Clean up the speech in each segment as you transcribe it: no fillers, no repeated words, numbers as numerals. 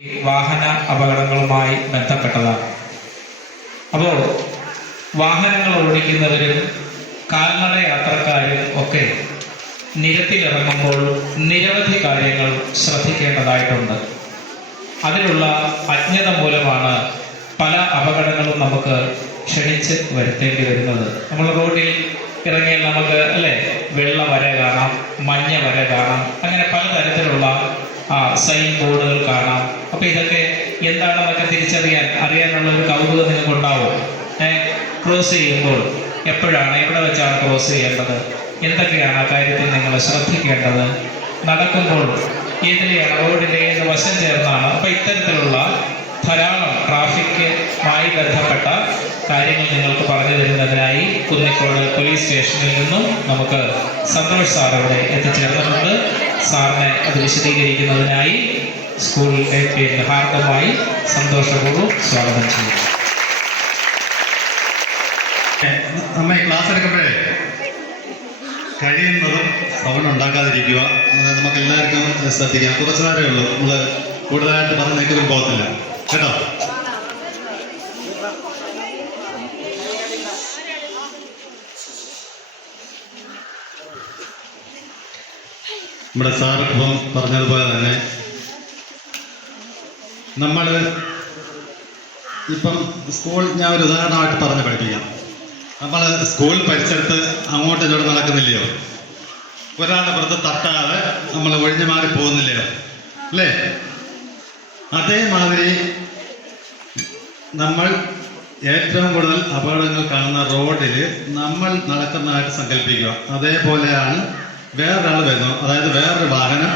വാഹന അപകടങ്ങളുമായി ബന്ധപ്പെട്ടതാണ്. അപ്പോൾ വാഹനങ്ങൾ ഓടിക്കുന്നവരും കാൽനട യാത്രക്കാരും ഒക്കെ നിരത്തിലിറങ്ങുമ്പോൾ നിരവധി കാര്യങ്ങൾ ശ്രദ്ധിക്കേണ്ടതായിട്ടുണ്ട്. അതിലുള്ള അജ്ഞത മൂലമാണ് പല അപകടങ്ങളും നമുക്ക് ക്ഷണിച്ച് വരുത്തേണ്ടി വരുന്നത്. നമ്മൾ റോഡിൽ ഇറങ്ങിയാൽ നമുക്ക് വെള്ള വര കാണാം, മഞ്ഞ വര കാണാം, അങ്ങനെ പലതരത്തിലുള്ള സൈൻ ബോർഡുകൾ കാണാം. അപ്പോൾ ഇതൊക്കെ എന്താണെന്നൊക്കെ അറിയാനുള്ള ഒരു കൗതുകം നിങ്ങൾക്ക് ഉണ്ടാവും. ക്രോസ് ചെയ്യുമ്പോൾ എപ്പോഴാണ്, എവിടെ വെച്ചാണ് ക്രോസ് ചെയ്യേണ്ടത്, എന്തൊക്കെയാണ് ആ കാര്യത്തിൽ നിങ്ങൾ ശ്രദ്ധിക്കേണ്ടത്, നടക്കുമ്പോൾ ഏതിലെയാണ്, റോഡിൻ്റെ ഏത് വശം ചേർന്നാണ്. അപ്പോൾ ഇത്തരത്തിലുള്ള ധാരാളം ട്രാഫിക്കുമായി ബന്ധപ്പെട്ട കാര്യങ്ങൾ നിങ്ങൾക്ക് പറഞ്ഞു തരുന്നതിനായി കുന്നിക്കോട് പോലീസ് സ്റ്റേഷനിൽ നിന്നും നമുക്ക് സന്തോഷ് സാർ അവിടെ എത്തിച്ചേർന്നിട്ടുണ്ട്. സാറിനെ അത് വിശദീകരിക്കുന്നതിനായി സ്കൂൾ ഹാർദമായി സന്തോഷപൂർവ്വം സ്വാഗതം ചെയ്യും. നമ്മെ ക്ലാസ് എടുക്കുമ്പോഴേ കഴിയുന്നതും സൗണ്ട് ഉണ്ടാക്കാതിരിക്കുക. നമുക്ക് എല്ലാവർക്കും ശ്രദ്ധിക്കാം. കുറച്ച് നേരമേ ഉള്ളൂ, നമ്മൾ കൂടുതലായിട്ട് പറഞ്ഞേക്കൊന്നും പോകത്തില്ല കേട്ടോ. നമ്മുടെ സാർ ഇപ്പം പറഞ്ഞതുപോലെ തന്നെ നമ്മൾ ഇപ്പം സ്കൂൾ, ഞാൻ ഒരു ഉദാഹരണമായിട്ട് പറഞ്ഞ് പഠിപ്പിക്കാം. നമ്മൾ സ്കൂൾ പരിസരത്ത് അങ്ങോട്ടും ഇങ്ങോട്ടും നടക്കുന്നില്ലയോ, ഒരാളെ വെറുതെ തട്ടാതെ നമ്മൾ ഒഴിഞ്ഞു മാറി പോകുന്നില്ലയോ അല്ലേ? അതേമാതിരി നമ്മൾ ഏറ്റവും കൂടുതൽ അപകടങ്ങൾ കാണുന്ന റോഡിൽ നമ്മൾ നടക്കുന്നതായിട്ട് സങ്കല്പിക്കുക. അതേപോലെയാണ് വേറൊരാൾ വരുന്നു, അതായത് വേറൊരു വാഹനം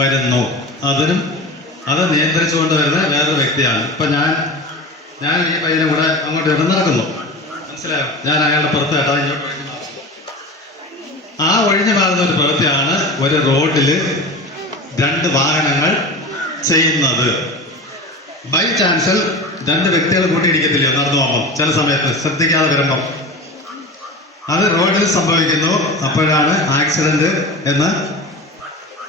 വരുന്നു, അത് നിയന്ത്രിച്ചുകൊണ്ട് വരുന്ന വേറൊരു വ്യക്തിയാണ്. ഇപ്പം ഞാൻ ഈ പയ്യനെ കൂടെ അങ്ങോട്ട് ഇടന്ന് നടക്കുന്നു, മനസ്സിലായോ? ഞാൻ അയാളുടെ പുറത്ത് കേട്ടാ ഇങ്ങോട്ട് ഒഴിഞ്ഞു മാറും. ആ ഒഴിഞ്ഞു മാറുന്ന ഒരു പ്രവൃത്തിയാണ് ഒരു റോഡിൽ രണ്ട് വാഹനങ്ങൾ ചെയ്യുന്നത്. ബൈ ചാൻസിൽ രണ്ട് വ്യക്തികൾ കൂട്ടിയിടിക്കത്തില്ലയോ നടന്നു പോകുമ്പോൾ, ചില സമയത്ത് ശ്രദ്ധിക്കാതെ വരുമ്പം അത് റോഡിൽ സംഭവിക്കുന്നു. അപ്പോഴാണ് ആക്സിഡന്റ് എന്ന്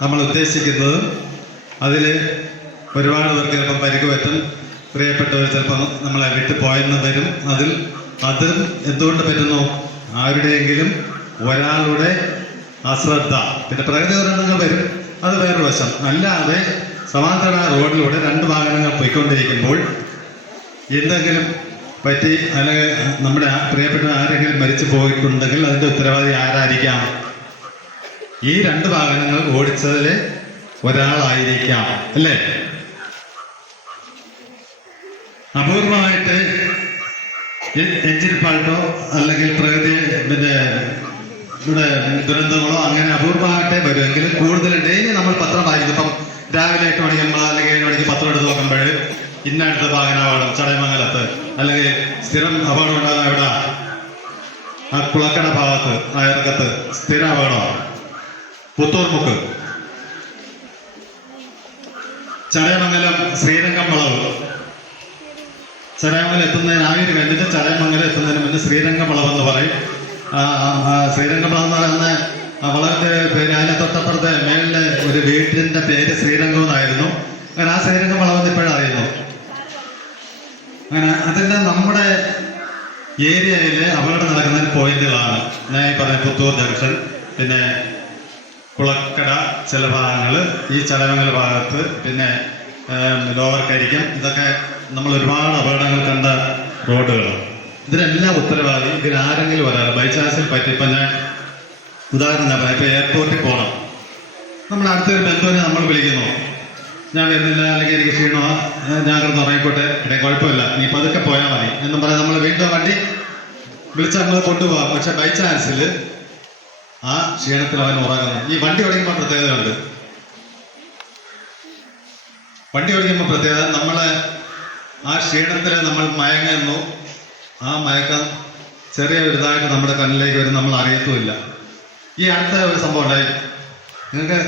നമ്മൾ ഉദ്ദേശിക്കുന്നത്. അതിൽ ഒരുപാട് പേർക്ക് ചിലപ്പം പരിക്ക് പറ്റും, പ്രിയപ്പെട്ടവർ ചിലപ്പോൾ നമ്മളെ വിട്ടു പോയെന്ന് വരും. അത് എന്തുകൊണ്ട് പറ്റുന്നു? ആരുടെയെങ്കിലും ഒരാളുടെ അശ്രദ്ധ. പിന്നെ പ്രകൃതി ദുരന്തങ്ങൾ വരും, അത് വേറൊരു വശം. അല്ലാതെ സമാന്തര റോഡിലൂടെ രണ്ട് വാഹനങ്ങൾ പോയിക്കൊണ്ടിരിക്കുമ്പോൾ എന്തെങ്കിലും പറ്റി അല്ലെങ്കിൽ നമ്മുടെ പ്രിയപ്പെട്ട ആരെങ്കിലും മരിച്ചു പോയിട്ടുണ്ടെങ്കിൽ അതിൻ്റെ ഉത്തരവാദി ആരായിരിക്കാം? ഈ രണ്ട് വാഹനങ്ങൾ ഓടിച്ചതിലെ ഒരാളായിരിക്കാം അല്ലേ? അപൂർവമായിട്ട് എഞ്ചിൻ ഫാൾട്ടോ അല്ലെങ്കിൽ പ്രകൃതി ഇവിടെ ദുരന്തങ്ങളോ അങ്ങനെ അപൂർവമായിട്ടേ വരുമെങ്കിലും കൂടുതൽ ഡെയിലി നമ്മൾ പത്രം വായിക്കും. ഇപ്പം രാവിലെ 8 മണിക്ക് അല്ലെങ്കിൽ 7 മണിക്ക് പത്രം എടുത്ത് നോക്കുമ്പോൾ ഇന്നടുത്ത വാഹനാപകടം ചടയമംഗലത്ത്, അല്ലെങ്കിൽ സ്ഥിരം അപകടം ഉണ്ടാകുന്ന എവിടെ, ആ കുളക്കട ഭാഗത്ത് അയർക്കത്ത് സ്ഥിരം അപകടമാണ്. പുത്തൂർമുക്ക്, ചടയമംഗലം ശ്രീരംഗം വളവ്. ചടയമംഗലം എത്തുന്നതിന് ആദ്യം കഴിഞ്ഞിട്ട് ചടയമംഗലം എത്തുന്നതിന് മുന്നേ ശ്രീരംഗം വളവ് എന്ന് പറയും. ശ്രീരംഗം വളവ് എന്ന് പറയുന്ന വളരെ അതിനെ തൊട്ടപ്പുറത്തെ മേളിലെ ഒരു വീട്ടിന്റെ പേര് ശ്രീരംഗം എന്നായിരുന്നു. അങ്ങനെ ആ ശ്രീരംഗം വളവെന്ന് ഇപ്പോഴും അറിയുന്നു. അങ്ങനെ അതെല്ലാം നമ്മുടെ ഏരിയയിൽ അപകടം നടക്കുന്നതിന് പോയിന്റുകളാണ്. ഞാൻ ഈ പറഞ്ഞ പുത്തൂർ ജംഗ്ഷൻ, പിന്നെ കുളക്കട ചില ഭാഗങ്ങൾ, ഈ ചടയമംഗല ഭാഗത്ത്, പിന്നെ ലോവർ കരിക്കം, ഇതൊക്കെ നമ്മൾ ഒരുപാട് അപകടങ്ങൾ കണ്ട റോഡുകൾ. ഇതിനെല്ലാം ഉത്തരവാദി ഇതിനാരെങ്കിലും ഒരാൾ ബൈ ചാൻസിൽ പറ്റി. ഇപ്പം ഞാൻ ഉദാഹരണം ഞാൻ പറയാം. ഇപ്പം എയർപോർട്ടിൽ പോകണം, നമ്മൾ അടുത്തൊരു ബന്ധുവിനെ നമ്മൾ വിളിക്കുന്നു, ഞാൻ വരുന്നില്ല അല്ലെങ്കിൽ എനിക്ക് ക്ഷീണമോ, ഞാൻ കിടന്ന് ഉറങ്ങിക്കോട്ടെ, ഇടയിൽ കുഴപ്പമില്ല, നീ പതുക്കെ പോയാൽ മതി എന്നും പറയാം. നമ്മൾ വീണ്ടും വണ്ടി വിളിച്ച് നമ്മൾ കൊണ്ടുപോകാം. പക്ഷെ ബൈ ചാൻസിൽ ആ ക്ഷീണത്തിൽ അവൻ ഉറങ്ങുന്നു. ഈ വണ്ടി ഓടിക്കുമ്പോൾ പ്രത്യേകതയുണ്ട്. വണ്ടി ഓടിക്കുമ്പോൾ പ്രത്യേകത, നമ്മളെ ആ ക്ഷീണത്തിൽ നമ്മൾ മയങ്ങുന്നു. ആ മയക്കം ചെറിയ ഒരിതായിട്ട് നമ്മുടെ കണ്ണിലേക്ക് വരും, നമ്മൾ അറിയത്തുമില്ല. ഈ അടുത്ത ഒരു സംഭവം ഉണ്ടായി, നിങ്ങൾക്ക്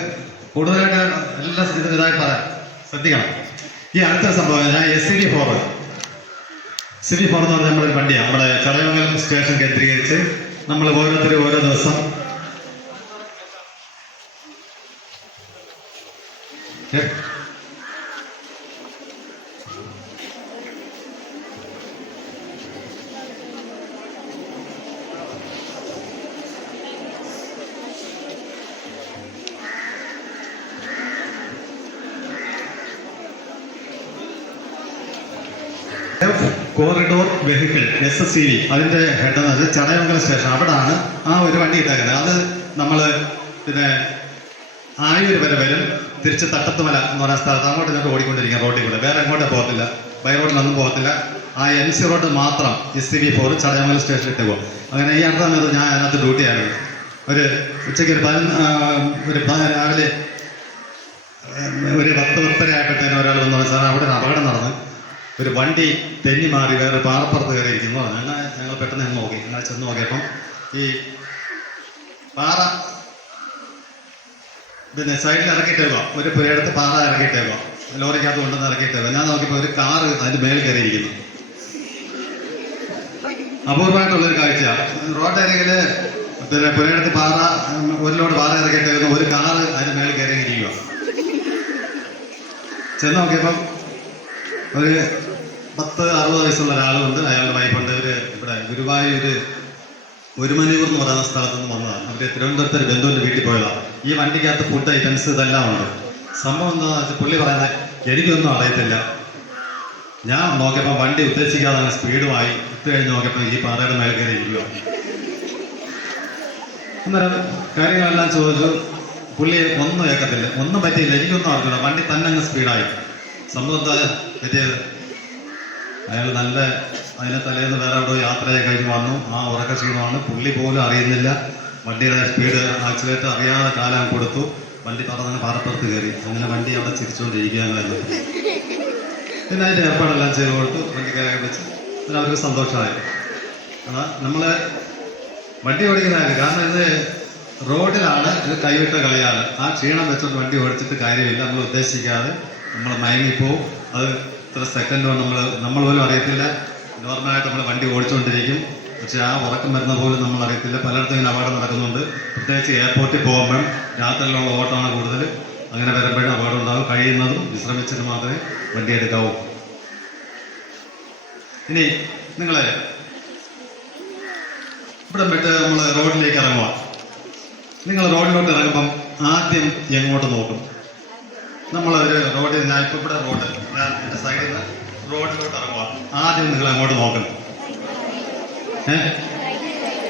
കൂടുതലായിട്ട് എല്ലാം ഇതായി പറയാം, ശ്രദ്ധിക്കണം. ഈ അടുത്ത സംഭവം, ഞാൻ SCD4 എന്ന് പറഞ്ഞ നമ്മുടെ വണ്ടിയാണ്. നമ്മുടെ ചടയമംഗലം സ്റ്റേഷൻ കേന്ദ്രീകരിച്ച് നമ്മൾ ഓരോരുത്തരും ഓരോ ദിവസം സേഫ് കോറിഡോർ വെഹിക്കിൾ SSCV അതിന്റെ ഹെഡ് എന്നത് ചടയമംഗലം സ്റ്റേഷൻ. അവിടാണ് ആ ഒരു വണ്ടി ഇട്ടേക്കുന്നത്. അത് നമ്മൾ പിന്നെ ആയൂർ വരെ വരും, തിരിച്ച് തട്ടത്തുമല എന്ന് പറയുന്ന സ്ഥലത്ത് അങ്ങോട്ട് ഇങ്ങോട്ട് ഓടിക്കൊണ്ടിരിക്കുക റോഡിൽ കൂടെ. വേറെ എങ്ങോട്ടേ പോകത്തില്ല, ബൈ റോഡിലൊന്നും പോകത്തില്ല. ആ MC റോഡ് മാത്രം SCV4 ചടയമംഗലം സ്റ്റേഷനിൽ ഇട്ട് പോകും. അങ്ങനെ ഈ അടുത്ത സമയത്ത് ഞാൻ അതിനകത്ത് ഡ്യൂട്ടി ആയിരുന്നു. ഒരു ഉച്ചയ്ക്ക് രാവിലെ ഒരു 10-10:30 ആയപ്പോഴത്തേനും ഒരാൾ വന്നു, സാർ അവിടെ ഒരു അപകടം നടന്നു, ഒരു വണ്ടി തെന്നി മാറി വേറെ പാറപ്പുറത്ത് കയറി ഇരിക്കുന്നു പറഞ്ഞു. എന്നാൽ ഞങ്ങൾ പെട്ടെന്ന് നോക്കി. എന്നാൽ ചെന്ന് നോക്കിയപ്പം ഈ പാറ പിന്നെ സൈഡിൽ ഇറക്കിയിട്ടേക്കുക, ഒരു പുരയെടുത്ത് പാറ ഇറക്കിയിട്ടേക്കുക, ലോറിക്കകത്ത് കൊണ്ടുവന്ന് ഇറക്കിയിട്ടേക്കുക. ഞാൻ നോക്കിയപ്പോൾ ഒരു കാറ് അതിൻ്റെ മേൽ കയറിയിരിക്കുന്നു. അപൂർവമായിട്ടുള്ളൊരു കാഴ്ച. റോഡരികിൽ പിന്നെ പുരയെടുത്ത് പാറ, ഒരു ലോഡ് പാറ ഇറക്കിയിട്ടേക്കുന്ന ഒരു കാറ് അതിൻ്റെ മേൽ കയറിയിരിക്കുക. ചെന്ന് നോക്കിയപ്പം ഒരു 10-60 വയസ്സുള്ള ഒരാളുണ്ട്, അയാളുടെ വൈഫുണ്ട്. ഇവിടെ ഗുരുവായൂർ ഒരുമനൂർ എന്ന് പറയുന്ന സ്ഥലത്ത് നിന്ന് വന്നതാണ്. അവർ തിരുവനന്തപുരത്ത് ഒരു ബന്ധുവിൻ്റെ വീട്ടിൽ പോയതാണ്. ഈ വണ്ടിക്കകത്ത് ഫുഡ് ഐറ്റംസ് ഇതെല്ലാം ഉണ്ട്. സംഭവം എന്താണെന്ന് വെച്ചാൽ പുള്ളി പറയുന്നത് എനിക്കൊന്നും അറിയത്തില്ല. ഞാൻ നോക്കിയപ്പോൾ വണ്ടി ഉദ്ദേശിക്കാതെ സ്പീഡുമായി ഇട്ട് കഴിഞ്ഞ് നോക്കിയപ്പോൾ ഈ പാറയുടെ മേൽ കയറി ഇരിക്കുക. അന്നേരം കാര്യങ്ങളെല്ലാം ചോദിച്ചു. പുള്ളി ഒന്നും കേൾക്കത്തില്ല, ഒന്നും പറ്റിയില്ല, എനിക്കൊന്നും അറിഞ്ഞില്ല. വണ്ടി തന്നെ അങ്ങ് സ്പീഡായി. സംഭവം എന്താ പറ്റിയത്? അയാൾ നല്ല അതിനെ തലേന്ന് വേറെ എവിടെ യാത്രയെ കഴിഞ്ഞ് വന്നു. ആ ഉറക്ക ക്ഷീണമാണ്. പുള്ളി പോലും അറിയുന്നില്ല. വണ്ടിയുടെ സ്പീഡ് ആക്സിലേറ്റർ അറിയാതെ കാലം കൊടുത്തു. വണ്ടി പറഞ്ഞ് പാറപ്പുറത്ത് കയറി. അങ്ങനെ വണ്ടി അവിടെ ചിരിച്ചുകൊണ്ടിരിക്കുകയായിരുന്നു. പിന്നെ അതിൻ്റെ ഏർപ്പാടെല്ലാം ചെയ്ത് കൊടുത്തു. വണ്ടിക്കാരെ വിളിച്ച് പിന്നെ അവർക്ക് സന്തോഷമായി. നമ്മൾ വണ്ടി ഓടിക്കുന്നതാണ്. കാരണം ഇത് റോഡിലാണ്, ഇത് കൈവിട്ട കളിയാണ്. ആ ക്ഷീണം വെച്ചുകൊണ്ട് വണ്ടി ഓടിച്ചിട്ട് കാര്യമില്ല. നമ്മൾ ഉദ്ദേശിക്കാതെ നമ്മൾ മയങ്ങിപ്പോവും. അത് ഇത്ര സെക്കൻഡ് കൊണ്ട് നമ്മൾ പോലും അറിയത്തില്ല. നോർമലായിട്ട് നമ്മൾ വണ്ടി ഓടിച്ചുകൊണ്ടിരിക്കും. പക്ഷെ ആ ഉറക്കം വരുന്ന പോലും നമ്മൾ അറിയത്തില്ല. പലയിടത്തും ഇങ്ങനെ അപകടം നടക്കുന്നുണ്ട്. പ്രത്യേകിച്ച് എയർപോർട്ടിൽ പോകുമ്പോഴും രാത്രിയിലുള്ള ഓട്ടമാണ് കൂടുതൽ. അങ്ങനെ വരുമ്പോഴും അപകടം ഉണ്ടാകും. കഴിയുന്നതും വിശ്രമിച്ചിട്ട് മാത്രമേ വണ്ടി എടുക്കാവൂ. ഇനി നിങ്ങൾ ഇവിടെ വിട്ട് നമ്മൾ റോഡിലേക്ക് ഇറങ്ങുക. നിങ്ങൾ റോഡിലോട്ട് ഇറങ്ങുമ്പം ആദ്യം എങ്ങോട്ട് നോക്കും? നമ്മളൊരു റോഡിൽ, ഞാൻ ഇപ്പം ഇവിടെ റോഡ്, ഞാൻ എൻ്റെ സൈഡിൽ നിന്ന് റോഡിലോട്ട് ഇറങ്ങുക. ആദ്യം നിങ്ങൾ അങ്ങോട്ട് നോക്കണം.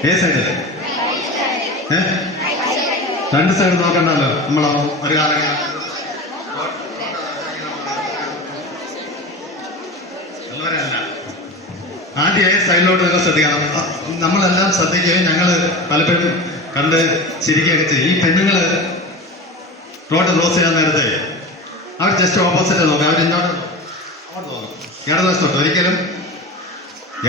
ഏത് സൈഡ്? രണ്ട് സൈഡ് നോക്കണ്ടല്ലോ. നമ്മൾ ഒരു കാലം ആദ്യം ഏത് സൈഡിലോട്ട് നിങ്ങൾ ശ്രദ്ധിക്കണം. നമ്മളെല്ലാം ശ്രദ്ധിക്കുകയും ഞങ്ങൾ പലപ്പോഴും കണ്ട് ചിരിക്കുകയൊക്കെ ചെയ്യും. ഈ പെണ്ണുങ്ങൾ റോഡ് ക്രോസ് ചെയ്യാൻ നേരത്തെ അവർ ജസ്റ്റ് ഓപ്പോസിറ്റ് നോക്കാം. അവർ ഇങ്ങോട്ട് ഇടതുവശത്തോട്ട്, ഒരിക്കലും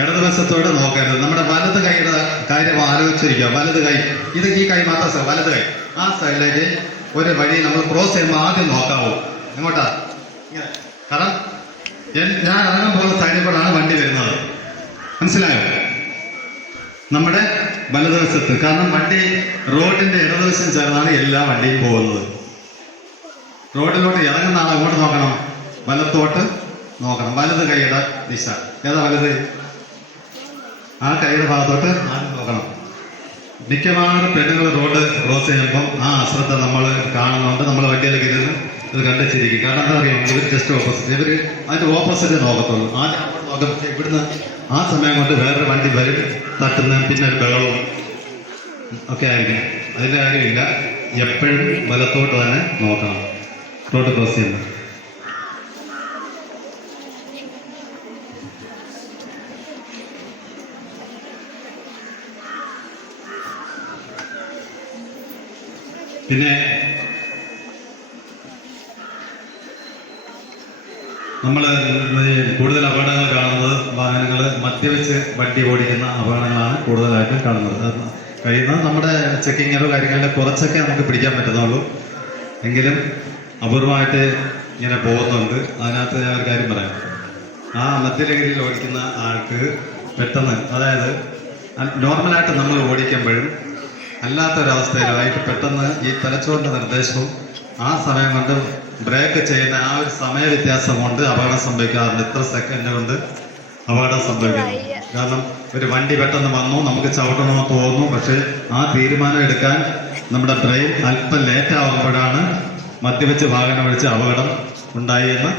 ഇടതുവശത്തോട്ട് നോക്കരുത്. നമ്മുടെ വലത് കൈയുടെ കാര്യം ആലോചിച്ചിരിക്കുക. വലത് കൈ, ഇത് ഈ കൈ മാത്രം, വലത് കൈ ആ സൈഡിലേക്ക് ഒരു വഴി നമ്മൾ ക്രോസ് ചെയ്യുമ്പോൾ ആദ്യം നോക്കാവൂ. എങ്ങോട്ടാ? കാരണം ഞാൻ ഇറങ്ങാൻ പോകുന്ന സൈഡിൽ കൂടെയാണ് വണ്ടി വരുന്നത്. മനസ്സിലായോ? നമ്മുടെ വലതുവശത്ത്. കാരണം വണ്ടി റോഡിന്റെ ഇടതുവശം ചേർന്നാണ് എല്ലാ വണ്ടിയും പോകുന്നത്. റോഡിലോട്ട് ഇറങ്ങുന്ന ആൾ അങ്ങോട്ട് നോക്കണം, വലത്തോട്ട് നോക്കണം. വലത് കൈയുടെ ദിശ ഏതാ? വലത് ആ കൈയുടെ ഭാഗത്തോട്ട് ആദ്യം നോക്കണം. മിക്കവാറും പെണ്ണുങ്ങൾ റോഡ് ക്രോസ് ചെയ്യുമ്പം ആ അശ്രദ്ധ നമ്മൾ കാണുന്നുണ്ട്. നമ്മൾ വണ്ടിയിലേക്ക് ഇരുന്ന് ഇത് കണ്ടിച്ചിരിക്കും. കാരണം എന്താ അറിയാം, ഇവർ ജസ്റ്റ് ഓപ്പോസിറ്റ്, ഇവർ അതിന്റെ ഓപ്പോസിറ്റ് നോക്കത്തുള്ളൂ. ആദ്യം അങ്ങോട്ട് നോക്കുമ്പോൾ ഇവിടുന്ന് ആ സമയം കൊണ്ട് വേറൊരു വണ്ടി വരും, തട്ടുന്ന, പിന്നെ ഒരു ബഹളവും ഒക്കെ ആയിരിക്കും. അതിൻ്റെ കാര്യമില്ല. എപ്പോഴും വലത്തോട്ട് തന്നെ നോക്കണം റോഡ് ക്രോസ് ചെയ്യുന്നത്. പിന്നെ നമ്മൾ കൂടുതൽ അപകടങ്ങൾ കാണുന്നത് വാഹനങ്ങൾ മദ്യപിച്ച് വണ്ടി ഓടിക്കുന്ന അപകടങ്ങളാണ് കൂടുതലായിട്ടും കാണുന്നത്. കഴിയുന്നത് നമ്മുടെ ചെക്കിങ്ങോ കാര്യങ്ങളിലോ കുറച്ചൊക്കെ നമുക്ക് പിടിക്കാൻ പറ്റുന്നുള്ളൂ. എങ്കിലും അപൂർവമായിട്ട് ഇങ്ങനെ പോകുന്നുണ്ട്. അതിനകത്ത് ഞാൻ ഒരു കാര്യം പറയാം. ആ മദ്യലഹരിയിൽ ഓടിക്കുന്ന ആൾക്ക് പെട്ടെന്ന്, അതായത് നോർമലായിട്ട് നമ്മൾ ഓടിക്കുമ്പോഴും അല്ലാത്തൊരവസ്ഥയിലായിട്ട് പെട്ടെന്ന് ഈ തലച്ചോറിൻ്റെ നിർദ്ദേശവും ആ സമയം കൊണ്ട് ബ്രേക്ക് ചെയ്യുന്ന ആ ഒരു സമയ വ്യത്യാസം കൊണ്ട് അപകടം സംഭവിക്കാറുണ്ട്. ഇത്ര സെക്കൻഡ് കൊണ്ട് അപകടം സംഭവിക്കുന്നു. കാരണം ഒരു വണ്ടി പെട്ടെന്ന് വന്നു, നമുക്ക് ചവിട്ടണമെന്ന് തോന്നുന്നു, പക്ഷെ ആ തീരുമാനം എടുക്കാൻ നമ്മുടെ ബ്രെയിൻ അല്പം ലേറ്റ് ആകുമ്പോഴാണ് മദ്യപിച്ച് വാഹനം ഓടിച്ച് അപകടം ഉണ്ടായി എന്ന്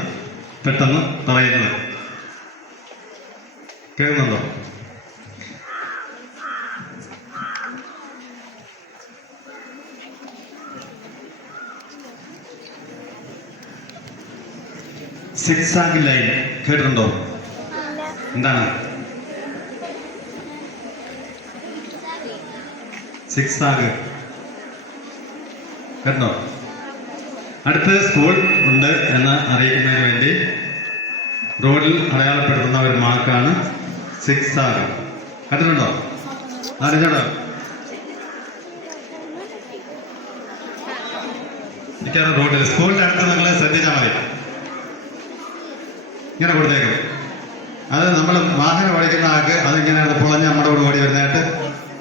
പെട്ടെന്ന് പറയുന്നത്. കേൾക്കുന്നുണ്ടോ? സിക്സാഗ് ലൈൻ കേട്ടിട്ടുണ്ടോ? എന്താണ് സിക്സാഗ്? കേട്ടോ? അടുത്ത് സ്കൂൾ ഉണ്ട് എന്ന് അറിയിക്കുന്നതിന് വേണ്ടി റോഡിൽ അടയാളപ്പെടുത്തുന്ന ഒരു മാർക്കാണ് സിക്സാഗ്. കണ്ടിട്ടുണ്ടോ? അറിഞ്ഞോട്ടോ? മിക്കവാറും റോഡിൽ സ്കൂളിൻ്റെ അടുത്ത് നിങ്ങൾ ശ്രദ്ധിച്ചാൽ മതി, ഇങ്ങനെ കൊടുത്തേക്കും. അത് നമ്മൾ വാഹനം ഓടിക്കുന്ന ആൾക്ക് അതിങ്ങനെ പൊളഞ്ഞ് നമ്മുടെ കൂടെ ഓടി വരുന്നതായിട്ട്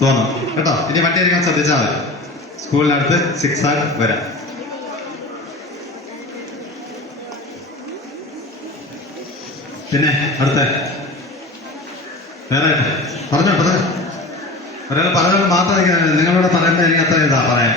തോന്നും കേട്ടോ. ഇനി വണ്ടി അടിക്കാൻ ശ്രദ്ധിച്ചാൽ മതി. സ്കൂളിനടുത്ത് സിക്സാഗ് വരാം. പിന്നെ അടുത്ത വേറെ പറഞ്ഞോ ഒരാൾ പറഞ്ഞാൽ മാത്രം നിങ്ങളിവിടെ പറയുമ്പോൾ എനിക്ക് അത്ര ഇതാ പറയാൻ.